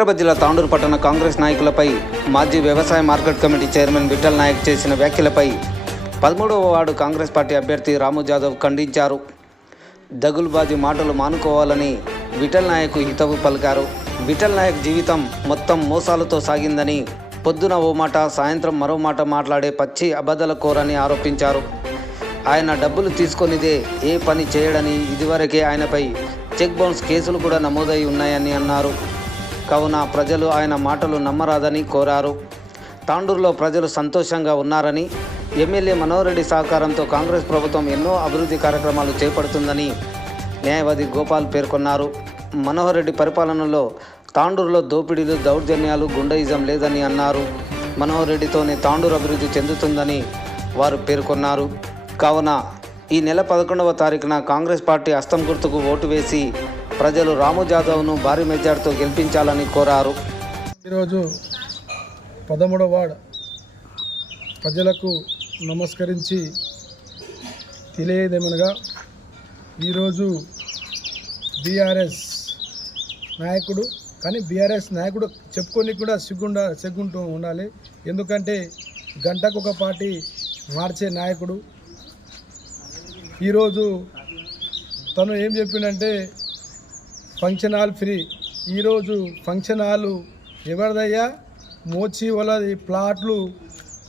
వికారాబాద్ జిల్లా తాండూరు పట్టణ కాంగ్రెస్ నాయకులపై మాజీ వ్యవసాయ market committee chairman Vithal Nayak చేసిన వ్యాఖ్యలపై 13వ వార్డు కాంగ్రెస్ పార్టీ అభ్యర్థి రాము జాదవ్ ఖండించారు. దగులుబాజీ మాటలు మానుకోవాలని విఠల్ నాయక్ హితవు పలికారు. విఠల్ నాయక్ జీవితం మొత్తం మోసాలతో సాగిందని, పొద్దున ఓ మాట సాయంత్రం మరో మాట మాట్లాడే పచ్చి అబద్ధాల కోరని ఆరోపించారు. ఆయన డబ్బులు తీసుకొనిదే ఏ పని చేయడని, ఇదివరకే ఆయనపై చెక్ బౌన్స్ కేసులు కూడా నమోదై ఉన్నాయని అన్నారు. కావున ప్రజలు ఆయన మాటలు నమ్మరాదని కోరారు. తాండూరులో ప్రజలు సంతోషంగా ఉన్నారని, ఎమ్మెల్యే మనోహర్ రెడ్డి సహకారంతో కాంగ్రెస్ ప్రభుత్వం ఎన్నో అభివృద్ధి కార్యక్రమాలు చేపడుతుందని న్యాయవాది గోపాల్ పేర్కొన్నారు. మనోహర్ రెడ్డి పరిపాలనలో తాండూరులో దోపిడీలు, దౌర్జన్యాలు, గుండాయిజం లేదని అన్నారు. మనోహర్ రెడ్డితోనే తాండూరు అభివృద్ధి చెందుతుందని వారు పేర్కొన్నారు. కావున ఈ నెల 11వ తారీఖున కాంగ్రెస్ పార్టీ హస్తం గుర్తుకు ఓటు వేసి ప్రజలు రాము జాదవ్ను భారీ మెజార్టీతో గెలిపించాలని కోరారు. ఈరోజు 13వ వార్డు ప్రజలకు నమస్కరించి తెలియదేమనగా, ఈరోజు బీఆర్ఎస్ నాయకుడు, కానీ బీఆర్ఎస్ నాయకుడు చెప్పుకొని కూడా సిగ్గుంటూ ఉండాలి. ఎందుకంటే గంటకు ఒక పార్టీ మార్చే నాయకుడు. ఈరోజు తను ఏం చెప్పిండంటే ఫంక్షన్ హాల్ ఫ్రీ. ఈరోజు ఫంక్షన్ హాల్ ఎవరిదయ్యా? మోచి వాళ్ళది ప్లాట్లు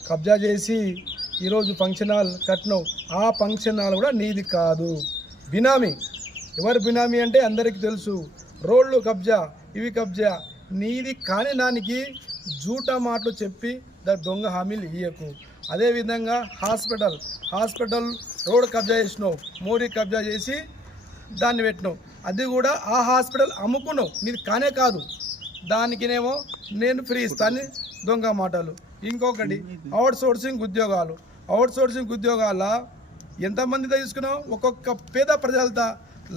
కబ్జా చేసి ఈరోజు ఫంక్షన్ హాల్ కట్టినావు. ఆ ఫంక్షన్ హాల్ కూడా నీది కాదు, బినామీ. ఎవరు బినామీ అంటే అందరికీ తెలుసు. రోడ్లు కబ్జా, ఇవి కబ్జా. నీది కాని దానికి జూటా మాటలు చెప్పి దొంగ హామీలు ఇయ్యకు. అదేవిధంగా హాస్పిటల్ రోడ్ కబ్జా చేసినావు, మోరీ కబ్జా చేసి దాన్ని పెట్టినావు. అది కూడా ఆ హాస్పిటల్ అమ్ముకున్నావు, నీది కానే కాదు. దానికినేమో నేను ఫ్రీ ఇస్తాను, దొంగ మాటలు. ఇంకొకటి అవుట్సోర్సింగ్ ఉద్యోగాల ఎంతమందితో తీసుకున్నావు? ఒక్కొక్క పేద ప్రజలతో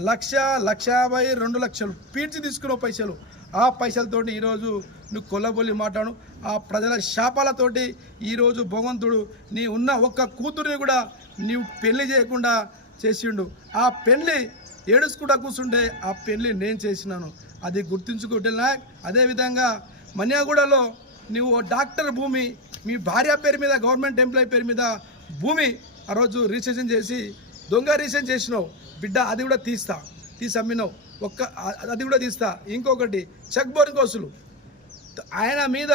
1,50,000, 2 లక్షలు పీడ్చి తీసుకున్నావు పైసలు. ఆ పైసలతోటి ఈరోజు నువ్వు కొల్లబొల్లి మాట్లాడు. ఆ ప్రజల శాపాలతోటి ఈరోజు భగవంతుడు నీ ఉన్న ఒక్క కూతురిని కూడా నీవు పెళ్లి చేయకుండా చేసిండు. ఆ పెళ్లి ఏడుచుకుంటా కూర్చుంటే ఆ పెళ్లి నేను చేసినాను, అది గుర్తుంచుకుంటే. అదేవిధంగా మన్యాగూడలో నువ్వు డాక్టర్ భూమి మీ భార్య పేరు మీద, గవర్నమెంట్ ఎంప్లాయీ పేరు మీద భూమి ఆ రోజు రిజిస్ట్రేషన్ చేసి దొంగ రిజిస్ట్రేషన్ చేసినావు బిడ్డ. అది కూడా తీసి అమ్మినావు, అది కూడా తీస్తా. ఇంకొకటి చెక్ బౌన్స్ కేసులు, ఆయన మీద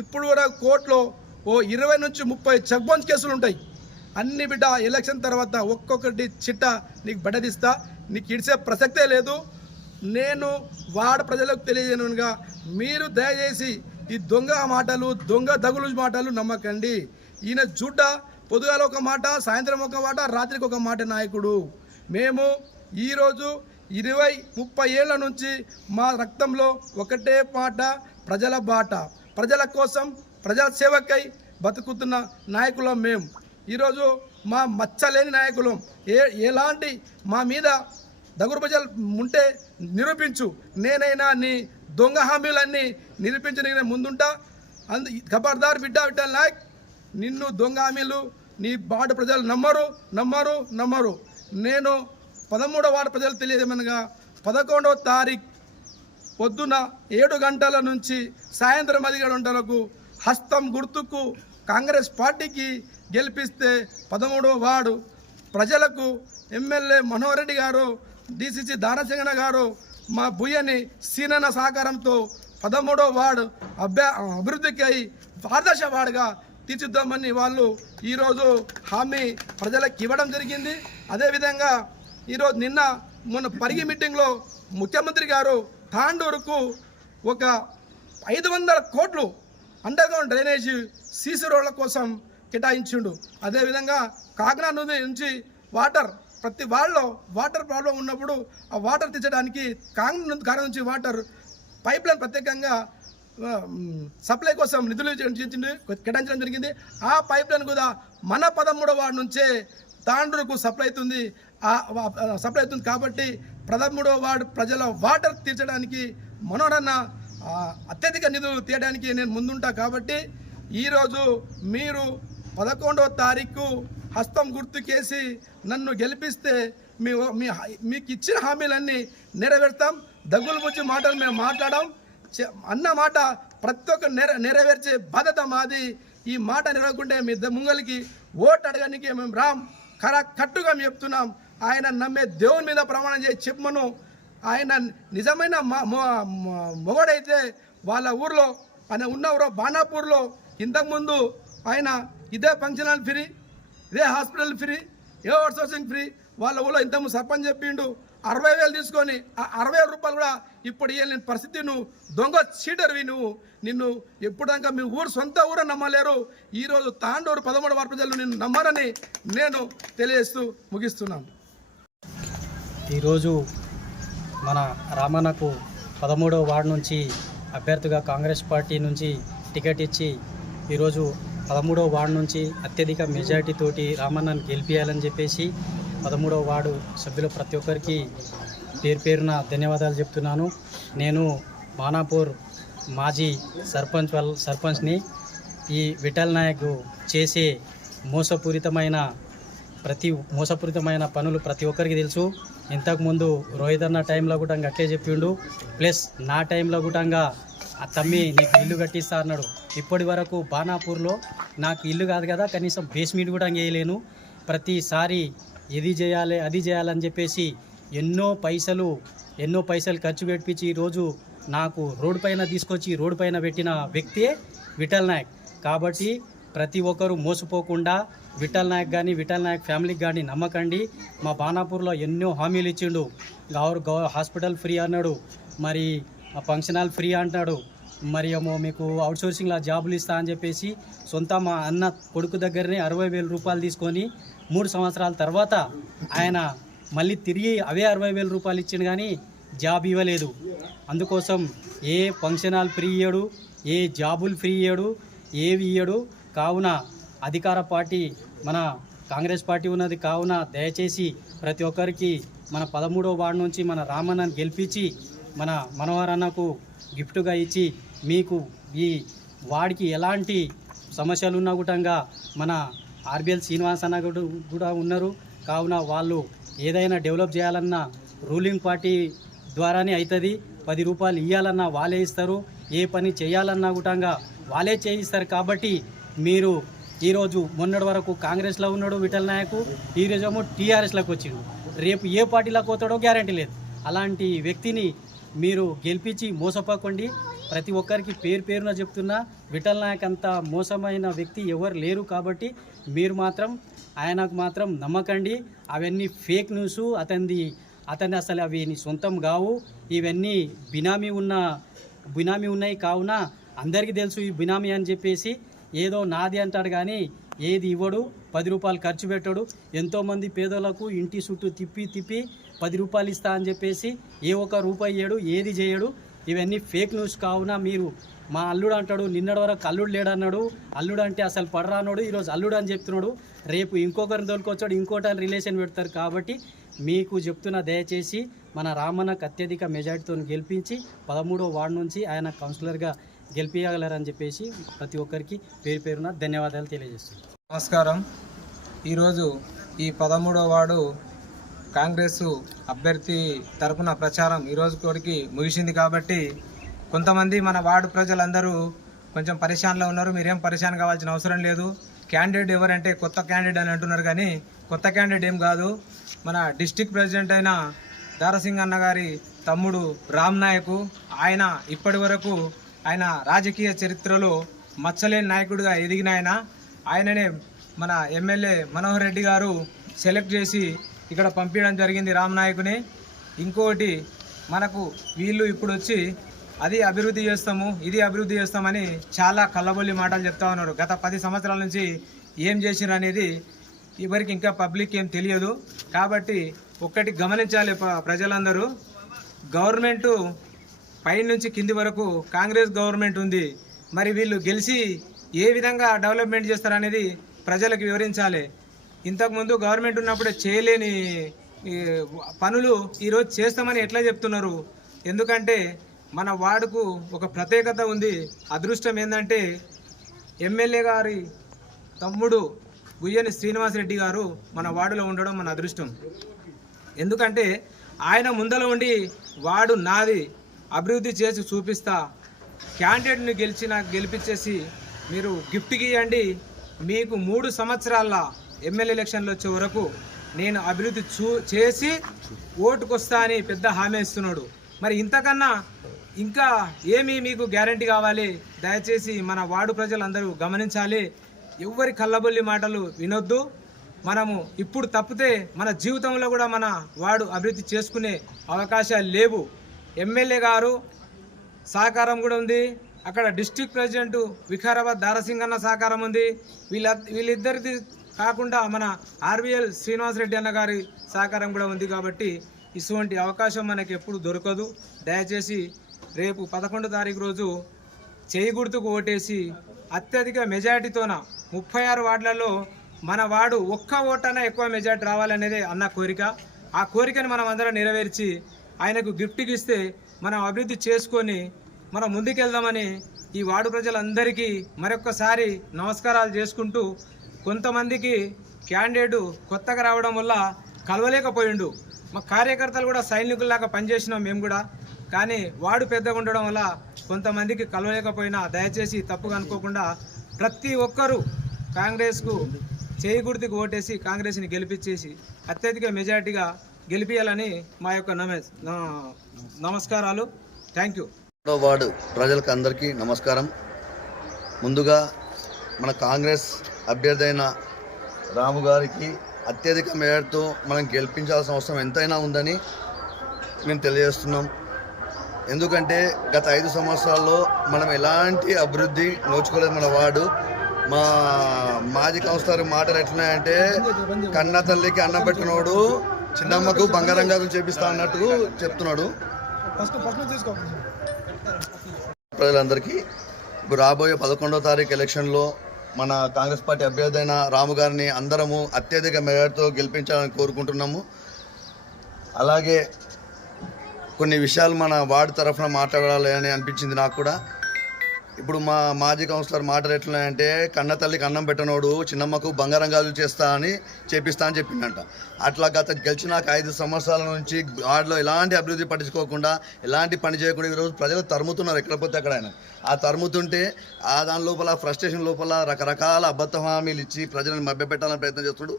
ఇప్పుడు కూడా కోర్టులో ఓ 20 నుంచి 30 చెక్ బౌన్స్ కేసులు ఉంటాయి. అన్ని బిడ్డ ఎలక్షన్ తర్వాత ఒక్కొక్కటి చిట్ట నీకు బడదిస్తా, నీకు ఇడిసే ప్రసక్తే లేదు. నేను వార్డు ప్రజలకు తెలియజేయనుగా, మీరు దయచేసి ఈ దొంగ మాటలు, దొంగ దగులు మాటలు నమ్మకండి. ఈయన జూట పొద్దుగాల ఒక మాట, సాయంత్రం ఒక మాట, రాత్రికి ఒక మాట నాయకుడు. మేము ఈరోజు 20-30 ఏళ్ల నుంచి మా రక్తంలో ఒకటే మాట, ప్రజల బాట, ప్రజల కోసం, ప్రజా సేవకై బతుకుతున్న నాయకులం మేము. ఈరోజు మా మచ్చలేని నాయకులం. ఎలాంటి మా మీద దగురు ప్రజలు ఉంటే నిరూపించు. నేనైనా నీ దొంగ హామీలన్నీ నిరూపించడానికి ముందుంటా. ఖబర్దార్ విఠల్ నాయక్, నిన్ను దొంగ హామీలు నీ బాట ప్రజలు నమ్మరు. నేను 13వ వార్డు ప్రజలు తెలియదేమనగా, 11వ తారీఖు పొద్దున 7 గంటల నుంచి సాయంత్రం 10 గంటలకు హస్తం గుర్తుకు కాంగ్రెస్ పార్టీకి గెలిపిస్తే 13వ వార్డు ప్రజలకు ఎమ్మెల్యే మనోహర్ రెడ్డి గారు, డిసిసి దానసింగన గారు, మా బుయ్యని సీనన్న సహకారంతో 13వ వార్డు అభివృద్ధికి అయి ఆదర్శ వార్డుగా తీర్చిద్దామని వాళ్ళు ఈరోజు హామీ ప్రజలకు ఇవ్వడం జరిగింది. అదేవిధంగా ఈరోజు మొన్న పరిగి మీటింగ్లో ముఖ్యమంత్రి గారు తాండూరుకు ఒక 500 కోట్లు అండర్గ్రౌండ్ డ్రైనేజీ సీసీ రోడ్ల కోసం కేటాయించిండు. అదేవిధంగా కాకినాడ నుంచి ప్రతి వాళ్ళలో వాటర్ ప్రాబ్లం ఉన్నప్పుడు ఆ వాటర్ తెచ్చడానికి కాకినాడ నుంచి వాటర్ పైప్ లైన్ ప్రత్యేకంగా సప్లై కోసం నిధులు కేటాయించడం జరిగింది. ఆ పైప్ లైన్ కూడా మన 13వ వార్డు నుంచే తాండూరుకు సప్లై అవుతుంది కాబట్టి 13వ వార్డు ప్రజల వాటర్ తీర్చడానికి మనోరన్న అత్యధిక నిధులు తీయడానికి నేను ముందుంటా. కాబట్టి ఈరోజు మీరు 11వ తారీఖు హస్తం గుర్తుకేసి నన్ను గెలిపిస్తే మీకు ఇచ్చిన హామీలన్నీ నెరవేర్తాం. దగ్గులు బుచ్చి మాటలు మేము మాట్లాడాం. అన్న మాట ప్రతి ఒక్క నెరవేర్చే బాధ్యత మాది. ఈ మాట నెరవేరకుంటే మీ ముంగలికి ఓటు అడగడానికి మేము కట్టుగా మేము చెప్తున్నాం. ఆయన నమ్మే దేవుని మీద ప్రమాణం చేసి చెప్పమను. ఆయన నిజమైన మొగడైతే వాళ్ళ ఊర్లో ఆయన ఉన్న ఊరో బాణాపూర్లో ఇంతకుముందు ఆయన ఇదే ఫంక్షన్ హాల్ ఫ్రీ, ఇదే హాస్పిటల్ ఫ్రీ, ఏ అవుట్ సోర్సింగ్ ఫ్రీ, వాళ్ళ ఊళ్ళో ఇంతకుముందు సర్పంచ్ చెప్పిండు 60,000 తీసుకొని ఆ 60,000 రూపాయలు కూడా ఇప్పుడు ఇవ్వలేని పరిస్థితి. నువ్వు దొంగ చీటర్వి. నిన్ను ఎప్పుడాక మీ సొంత ఊరు నమ్మలేరు. ఈరోజు తాండూరు 13 వార్డు ప్రజలు నిన్ను నమ్మరని నేను తెలియజేస్తూ ముగిస్తున్నాను. ఈరోజు మన రామన్నకు 13వ వార్డు నుంచి అభ్యర్థిగా కాంగ్రెస్ పార్టీ నుంచి టికెట్ ఇచ్చి ఈరోజు 13వ వార్డు నుంచి అత్యధిక మెజారిటీతోటి రామన్నను గెలిపించాలని చెప్పేసి 13వ వార్డు సభ్యులు ప్రతి ఒక్కరికి పేరున ధన్యవాదాలు చెప్తున్నాను. నేను బాణాపూర్ మాజీ సర్పంచ్ని. ఈ విఠల్ నాయక్ చేసే మోసపూరితమైన పనులు ప్రతి ఒక్కరికి తెలుసు. ఇంతకుముందు రోహిత్ అన్న టైంలో కూడా అట్లే చెప్పిండు. ప్లస్ నా టైంలో కూడా ఆ తమ్మి నీకు ఇల్లు కట్టిస్తా అన్నాడు. ఇప్పటి వరకు బాణాపూర్లో నాకు ఇల్లు కాదు కదా, కనీసం బేస్మెంట్ కూడా చేయలేను. ప్రతిసారి ఇది చేయాలి అది చేయాలని చెప్పేసి ఎన్నో పైసలు ఖర్చు పెట్టించి ఈరోజు నాకు రోడ్డు పైన పెట్టిన వ్యక్తే విఠల్ నాయక్. కాబట్టి ప్రతి ఒక్కరూ మోసపోకుండా విఠల్ నాయక్ ఫ్యామిలీకి కానీ నమ్మకండి. మా బాణాపూర్లో ఎన్నో హామీలు ఇచ్చిండు. హాస్పిటల్ ఫ్రీ అన్నాడు, మరి ఫంక్షన్ హాల్ ఫ్రీ అంటాడు, మరి ఏమో మీకు అవుట్సోర్సింగ్లో జాబులు ఇస్తా అని చెప్పేసి సొంత మా అన్న కొడుకు దగ్గరనే 60,000 రూపాయలు తీసుకొని 3 సంవత్సరాల తర్వాత ఆయన మళ్ళీ తిరిగి అవే 60,000 రూపాయలు ఇచ్చిండు కానీ జాబ్ ఇవ్వలేదు. అందుకోసం ఏ ఫంక్షన్ హాల్ ఫ్రీ ఇయ్యడు, ఏ జాబులు ఫ్రీ ఇయ్యడు, ఏవి ఇయ్యడు. కావున అధికార పార్టీ మన కాంగ్రెస్ పార్టీ ఉన్నది. కావున దయచేసి ప్రతి ఒక్కరికి మన 13వ వార్డు నుంచి మన రామన్నను గెలిపించి మన మనోహర్ అన్నకు గిఫ్ట్గా ఇచ్చి మీకు ఈ వాడికి ఎలాంటి సమస్యలు ఉన్నా కూడా మన ఆర్బిఎల్ శ్రీనివాస్ అన్న కూడా ఉన్నారు. కావున వాళ్ళు ఏదైనా డెవలప్ చేయాలన్నా రూలింగ్ పార్టీ ద్వారానే అవుతుంది. 10 రూపాయలు ఇవ్వాలన్నా వాళ్ళే ఇస్తారు, ఏ పని చేయాలన్నా కూడా వాళ్ళే చేయిస్తారు. కాబట్టి మీరు ఈరోజు మొన్నటి వరకు కాంగ్రెస్లో ఉన్నాడు విఠల్ నాయక్, ఈరోజేమో టీఆర్ఎస్లోకి వచ్చిండు. రేపు ఏ పార్టీలోకి పోతాడో గ్యారంటీ లేదు. అలాంటి వ్యక్తిని మీరు గెలిపించి మోసపోకండి. ప్రతి ఒక్కరికి పేరున చెప్తున్నా, విఠల్ నాయక్ అంత మోసమైన వ్యక్తి ఎవరు లేరు. కాబట్టి మీరు మాత్రం ఆయనకు మాత్రం నమ్మకండి. అవన్నీ ఫేక్ న్యూస్. అతన్ని అసలు అవి సొంతం కావు. ఇవన్నీ బినామీ ఉన్నాయి. కావున అందరికీ తెలుసు ఈ బినామీ అని చెప్పేసి ఏదో నాది అంటాడు కానీ ఏది ఇవ్వడు. 10 రూపాయలు ఖర్చు పెట్టాడు. ఎంతోమంది పేదలకు ఇంటి చుట్టూ తిప్పి 10 రూపాయలు ఇస్తా అని చెప్పేసి ఏ ఒక్క రూపాయి ఇయ్యడు, ఏది చేయడు. ఇవన్నీ ఫేక్ న్యూస్. కావున మీరు మా అల్లుడు అంటాడు, నిన్నటి వరకు అల్లుడు లేడన్నాడు, అల్లుడు అంటే అసలు పడరానోడు, ఈరోజు అల్లుడు అని చెప్తున్నాడు. రేపు ఇంకొకరిని తోలుకొచ్చాడు, ఇంకోటి రిలేషన్ పెడతారు. కాబట్టి మీకు చెప్తున్న దయచేసి మన రామన్నకు అత్యధిక మెజార్టీతో గెలిపించి 13వ వార్డు నుంచి ఆయన కౌన్సిలర్గా గెలిపించగలరని చెప్పేసి ప్రతి ఒక్కరికి పేరున ధన్యవాదాలు తెలియజేస్తున్నాను. నమస్కారం. ఈరోజు ఈ 13వ వార్డు కాంగ్రెస్ అభ్యర్థి తరపున ప్రచారం ఈరోజు కోడికి ముగిసింది. కాబట్టి కొంతమంది మన వార్డు ప్రజలందరూ కొంచెం పరేషాన్లో ఉన్నారు. మీరేం పరేషాన్ కావాల్సిన అవసరం లేదు. క్యాండిడేట్ ఎవరంటే కొత్త క్యాండిడేట్ అని అంటున్నారు, కానీ కొత్త క్యాండిడేట్ ఏం కాదు. మన డిస్టిక్ ప్రెసిడెంట్ అయిన దారాసింగ్ అన్న గారి తమ్ముడు రామ్ నాయక్. ఆయన ఇప్పటి వరకు ఆయన రాజకీయ చరిత్రలో మచ్చలేని నాయకుడిగా ఎదిగిన ఆయననే మన ఎమ్మెల్యే మనోహర్ రెడ్డి గారు సెలెక్ట్ చేసి ఇక్కడ పంపించడం జరిగింది రామ్ నాయకుని. ఇంకోటి మనకు వీళ్ళు ఇప్పుడు వచ్చి అది అభివృద్ధి చేస్తాము, ఇది అభివృద్ధి చేస్తామని చాలా కళ్ళబొల్లి మాటలు చెప్తా ఉన్నారు. గత 10 సంవత్సరాల నుంచి ఏం చేసినారు అనేది ఎవరికి ఇంకా పబ్లిక్ ఏం తెలియదు. కాబట్టి ఒక్కటి గమనించాలి ప్రజలందరూ, గవర్నమెంటు పైనుంచి కింది వరకు కాంగ్రెస్ గవర్నమెంట్ ఉంది. మరి వీళ్ళు గెలిచి ఏ విధంగా డెవలప్మెంట్ చేస్తారనేది ప్రజలకు వివరించాలి. ఇంతకుముందు గవర్నమెంట్ ఉన్నప్పుడే చేయలేని పనులు ఈరోజు చేస్తామని ఎట్లా చెప్తున్నారు? ఎందుకంటే మన వార్డుకు ఒక ప్రత్యేకత ఉంది. అదృష్టం ఏంటంటే ఎమ్మెల్యే గారి తమ్ముడు గుయ్యని శ్రీనివాసరెడ్డి గారు మన వార్డులో ఉండడం మన అదృష్టం. ఎందుకంటే ఆయన ముందర ఉండి వార్డు నాది, అభివృద్ధి చేసి చూపిస్తా, క్యాండిడేట్ని గెలిపించేసి మీరు గిఫ్ట్కి ఇవ్వండి, మీకు 3 సంవత్సరాల ఎమ్మెల్యే ఎలక్షన్లు వచ్చే వరకు నేను అభివృద్ధి చేసి ఓటుకొస్తా అని పెద్ద హామీ ఇస్తున్నాడు. మరి ఇంతకన్నా ఇంకా ఏమి మీకు గ్యారంటీ కావాలి? దయచేసి మన వార్డు ప్రజలందరూ గమనించాలి. ఎవ్వరి కళ్ళబొల్లి మాటలు వినొద్దు. మనము ఇప్పుడు తప్పితే మన జీవితంలో కూడా మన వార్డు అభివృద్ధి చేసుకునే అవకాశాలు లేవు. ఎమ్మెల్యే గారు సహకారం కూడా ఉంది, అక్కడ డిస్ట్రిక్ట్ ప్రెసిడెంట్ వికారాబాద్ దారాసింగ్ అన్న సహకారం ఉంది. వీళ్ళిద్దరిది కాకుండా మన ఆర్వీఎల్ శ్రీనివాసరెడ్డి అన్న గారి సహకారం కూడా ఉంది. కాబట్టి ఇటువంటి అవకాశం మనకి ఎప్పుడు దొరకదు. దయచేసి రేపు 11వ తారీఖు రోజు చేయి గుర్తుకు ఓటేసి అత్యధిక మెజార్టీతోన 36 వార్డులలో మన వార్డు ఒక్క ఓటైనా ఎక్కువ మెజార్టీ రావాలనేదే అన్న కోరిక. ఆ కోరికను మనం అందరం నెరవేర్చి ఆయనకు గిఫ్ట్కి ఇస్తే మనం అభివృద్ధి చేసుకొని మనం ముందుకెళ్దామని ఈ వార్డు ప్రజలందరికీ మరొక్కసారి నమస్కారాలు చేసుకుంటూ, కొంతమందికి క్యాండిడేట్ కొత్తగా రావడం వల్ల కలవలేకపోయిండు. మా కార్యకర్తలు కూడా సైనికుల్లాగా పనిచేసినాం మేము కూడా. కానీ వార్డు పెద్దగా ఉండడం వల్ల కొంతమందికి కలవలేకపోయినా దయచేసి తప్పుగా అనుకోకుండా ప్రతి ఒక్కరూ కాంగ్రెస్కు చేయి గుర్తుకు ఓటేసి కాంగ్రెస్ని గెలిపించేసి అత్యధిక మెజార్టీగా గెలిపించాలని మా యొక్క నమస్కారాలు. Thank you. వార్డు ప్రజలకు అందరికీ నమస్కారం. ముందుగా మన కాంగ్రెస్ అభ్యర్థి అయిన రాము గారికి అత్యధిక మేరతో మనం గెలిపించాల్సిన అవసరం ఎంతైనా ఉందని మేము తెలియజేస్తున్నాం. ఎందుకంటే గత 5 సంవత్సరాల్లో మనం ఎలాంటి అభివృద్ధి నోచుకోలేదు. మన వార్డు మా మాజీ కౌన్సిలర్ మాటలు ఎట్లున్నాయంటే, కన్న తల్లికి అన్నం పెట్టినోడు చిన్నమ్మకు బంగారం గాజులు చేపిస్తా అన్నట్టు చెప్తున్నాడు. ప్రజలందరికీ ఇప్పుడు రాబోయే 11వ తారీఖు ఎలక్షన్లో మన కాంగ్రెస్ పార్టీ అభ్యర్థి అయిన రాము గారిని అందరము అత్యధిక మెజార్టీతో గెలిపించాలని కోరుకుంటున్నాము. అలాగే కొన్ని విషయాలు మన వార్డు తరఫున మాట్లాడాలి అని అనిపించింది నాకు కూడా. ఇప్పుడు మా మాజీ కౌన్సిలర్ మాటలు ఎట్లున్నాయంటే, కన్న తల్లికి అన్నం పెట్టనోడు చిన్నమ్మకు బంగారం గాజులు చేపిస్తా అని చెప్పిందంట. అట్లా గెలిచిన 5 సంవత్సరాల నుంచి వార్డులో ఎలాంటి అభివృద్ధి పట్టించుకోకుండా ఎలాంటి పని చేయకుండా ఈరోజు ప్రజలు తరుముతున్నారు ఎక్కడ పోతే అక్కడ. ఆయన ఆ తరుముతుంటే దాని లోపల ఫ్రస్ట్రేషన్ లోపల రకరకాల అబద్ధ హామీలు ఇచ్చి ప్రజలను మభ్యపెట్టాలని ప్రయత్నం చేస్తున్నాడు.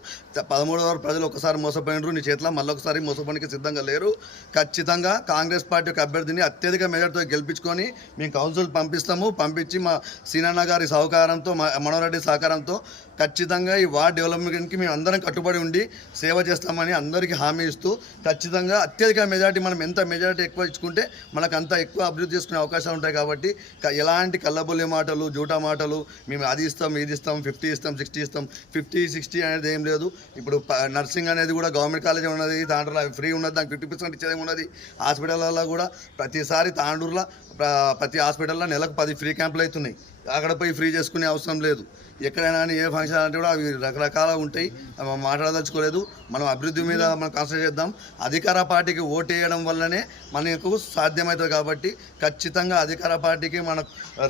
13వ వారు ప్రజలు ఒకసారి మోసపోయినారు, నీ చేతిలో మళ్ళొకసారి మోసపోనికి సిద్ధంగా లేరు. ఖచ్చితంగా కాంగ్రెస్ పార్టీ యొక్క అభ్యర్థిని అత్యధిక మెజార్టీతో గెలిపించుకొని మేము కౌన్సిల్ పంపించి మా సీనన్న గారి సహకారంతో, మనోరెడ్డి సహకారంతో ఖచ్చితంగా ఈ వార్డ్ డెవలప్మెంట్కి మేము అందరం కట్టుబడి ఉండి సేవ చేస్తామని అందరికీ హామీ ఇస్తూ, ఖచ్చితంగా అత్యధిక మెజార్టీ మనం ఎంత మెజార్టీ ఎక్కువ ఇచ్చుకుంటే మనకు అంత ఎక్కువ అభివృద్ధి చేసుకునే అవకాశాలు ఉంటాయి. కాబట్టి ఎలాంటి కళ్ళబొల్లి మాటలు, జూటా మాటలు, మేము అది ఇస్తాం, ఇది ఇస్తాం, 50 ఇస్తాం, 60 ఇస్తాం, 50-60 అనేది ఏం లేదు. ఇప్పుడు నర్సింగ్ అనేది కూడా గవర్నమెంట్ కాలేజ్ ఉన్నది, తాండూరులో ఫ్రీ ఉన్నది, దానికి 50% ఇచ్చేది ఉన్నది. హాస్పిటల్లో కూడా ప్రతిసారి తాండూరులో ప్రతి హాస్పిటల్లో నెలకు 10 ఫ్రీ క్యాంపులు అవుతున్నాయి. అక్కడ పోయి ఫ్రీ చేసుకునే అవసరం లేదు. ఎక్కడైనా ఏ ఫంక్షన్ అంటే కూడా అవి రకరకాల ఉంటాయి, మాట్లాడదలుచుకోలేదు. మనం అభివృద్ధి మీద మనం కాన్సన్ట్రేట్ చేద్దాం. అధికార పార్టీకి ఓటు వేయడం వల్లనే మనకు సాధ్యమవుతుంది. కాబట్టి ఖచ్చితంగా అధికార పార్టీకి మన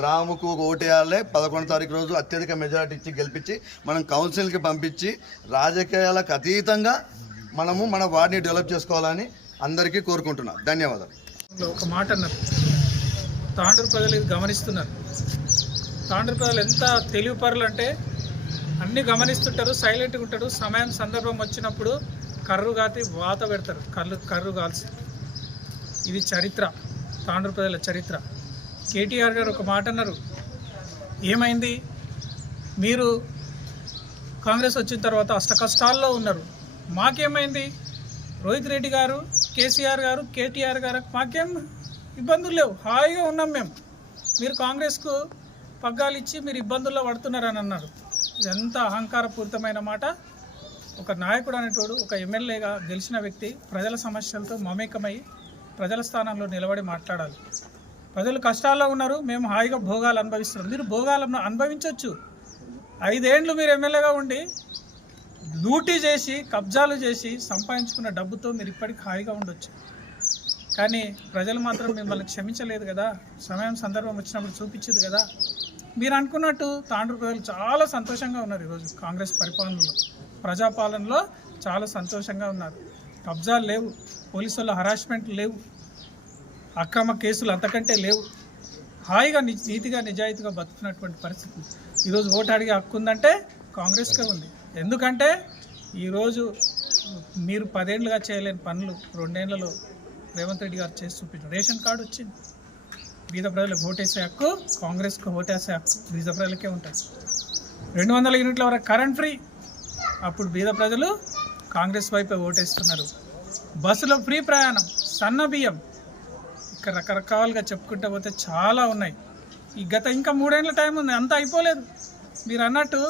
రాముకు ఓటు వేయాలి. 11వ తారీఖు రోజు అత్యధిక మెజారిటీ ఇచ్చి గెలిపించి మనం కౌన్సిల్కి పంపించి రాజకీయాలకు అతీతంగా మనము మన వార్డుని డెవలప్ చేసుకోవాలని అందరికీ కోరుకుంటున్నాను. ధన్యవాదాలు. ఒక మాట అన్నారు, తాండూరు ప్రజలు ఇది గమనిస్తున్నారు. తాండూరు ప్రజలు ఎంత తెలివిపరులు అంటే అన్నీ గమనిస్తుంటారు, సైలెంట్గా ఉంటారు. సమయం సందర్భం వచ్చినప్పుడు కర్రు కాతి వాత పెడతారు, కర్రు కాల్సి. ఇది చరిత్ర, తాండూరు ప్రజల చరిత్ర. కేటీఆర్ గారు ఒక మాట అన్నారు, ఏమైంది మీరు కాంగ్రెస్ వచ్చిన తర్వాత అష్ట కష్టాల్లో ఉన్నారు, మాకేమైంది? రోహిత్ రెడ్డి గారు, కేసీఆర్ గారు, కేటీఆర్ గారు మాకేం ఇబ్బందులు లేవు, హాయిగా ఉన్నాం మేము. మీరు కాంగ్రెస్కు పగ్గాలు ఇచ్చి మీరు ఇబ్బందుల్లో పడుతున్నారని అన్నారు. ఇదంతా అహంకారపూరితమైన మాట. ఒక నాయకుడు అనేటోడు, ఒక ఎమ్మెల్యేగా గెలిచిన వ్యక్తి ప్రజల సమస్యలతో మమేకమై ప్రజల స్థానంలో నిలబడి మాట్లాడాలి. ప్రజలు కష్టాల్లో ఉన్నారు, మేము హాయిగా భోగాలు అనుభవిస్తున్నాం. మీరు భోగాలను అనుభవించవచ్చు. 5 ఏళ్ళు మీరు ఎమ్మెల్యేగా ఉండి లూటీ చేసి, కబ్జాలు చేసి సంపాదించుకున్న డబ్బుతో మీరు ఇప్పటికి హాయిగా ఉండొచ్చు. కానీ ప్రజలు మాత్రం మిమ్మల్ని క్షమించలేదు కదా. సమయం సందర్భం వచ్చినప్పుడు చూపించారు కదా. మీరు అనుకున్నట్టు తాండూరు ప్రజలు చాలా సంతోషంగా ఉన్నారు. ఈరోజు కాంగ్రెస్ పరిపాలనలో, ప్రజాపాలనలో చాలా సంతోషంగా ఉన్నారు. కబ్జాలు లేవు, పోలీసుల హరాస్మెంట్ లేవు, అక్రమ కేసులు అంతకంటే లేవు. హాయిగా నీతిగా నిజాయితీగా బతుకున్నటువంటి పరిస్థితి. ఈరోజు ఓటు అడిగే హక్కు ఉందంటే కాంగ్రెస్కే ఉంది. ఎందుకంటే ఈరోజు మీరు 10 ఏళ్ళుగా చేయలేని పనులు 2 ఏళ్లలో రేవంత్ రెడ్డి గారు చేసి చూపించారు. రేషన్ కార్డు వచ్చింది. బీద ప్రజలకు ఓటేసే హక్కు, కాంగ్రెస్కి ఓటేసే హక్కు బీద ప్రజలకే ఉంటుంది. 200 యూనిట్ల వరకు కరెంట్ ఫ్రీ. అప్పుడు బీద ప్రజలు కాంగ్రెస్ వైపే ఓటేస్తున్నారు. బస్సులో ఫ్రీ ప్రయాణం, సన్న బియ్యం, ఇక్కడ రకరకాలుగా చెప్పుకుంటూ పోతే చాలా ఉన్నాయి. ఈ గత ఇంకా 3 ఏళ్ళ టైం ఉంది, అంతా అయిపోలేదు. మీరు అన్నట్టు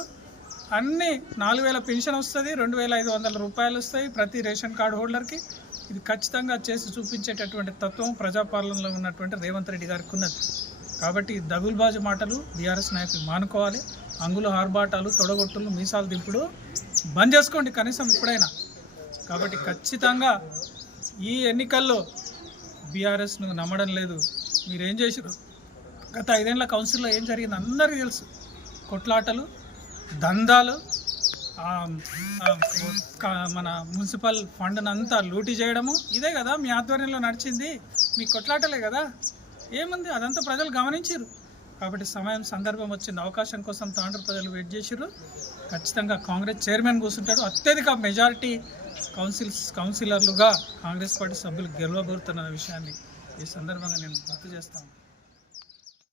అన్నీ 4,000 పెన్షన్ వస్తుంది, 2,500 రూపాయలు వస్తాయి ప్రతి రేషన్ కార్డు హోల్డర్కి. ఇది ఖచ్చితంగా చేసి చూపించేటటువంటి తత్వం ప్రజాపాలనలో ఉన్నటువంటి రేవంత్ రెడ్డి గారికి ఉన్నది. కాబట్టి దగులుబాజు మాటలు బీఆర్ఎస్ నాయకులు మానుకోవాలి. అంగులు ఆర్భాటాలు, తొడగొట్టులు, మీసాలు దింపుడు బంద్ చేసుకోండి కనీసం ఇప్పుడైనా. కాబట్టి ఖచ్చితంగా ఈ ఎన్నికల్లో బీఆర్ఎస్ను నమ్మడం లేదు. మీరేం చేసారు? గత 5 ఏళ్ల కౌన్సిల్లో ఏం జరిగింది అందరికీ తెలుసు. కొట్లాటలు, దందాలు, మన మున్సిపల్ ఫండ్ని అంతా లూటీ చేయడము, ఇదే కదా మీ ఆధ్వర్యంలో నడిచింది. మీ కొట్లాటలే కదా, ఏముంది అదంతా ప్రజలు గమనించారు. కాబట్టి సమయం సందర్భం వచ్చింది, అవకాశం కోసం తాండ్ర ప్రజలు వెయిట్ చేశారు. ఖచ్చితంగా కాంగ్రెస్ చైర్మన్ కూర్చుంటాడు. అత్యధిక మెజారిటీ కౌన్సిలర్లుగా కాంగ్రెస్ పార్టీ సభ్యులు గెలవబోతున్న విషయాన్ని ఈ సందర్భంగా నేను గుర్తు చేస్తాను.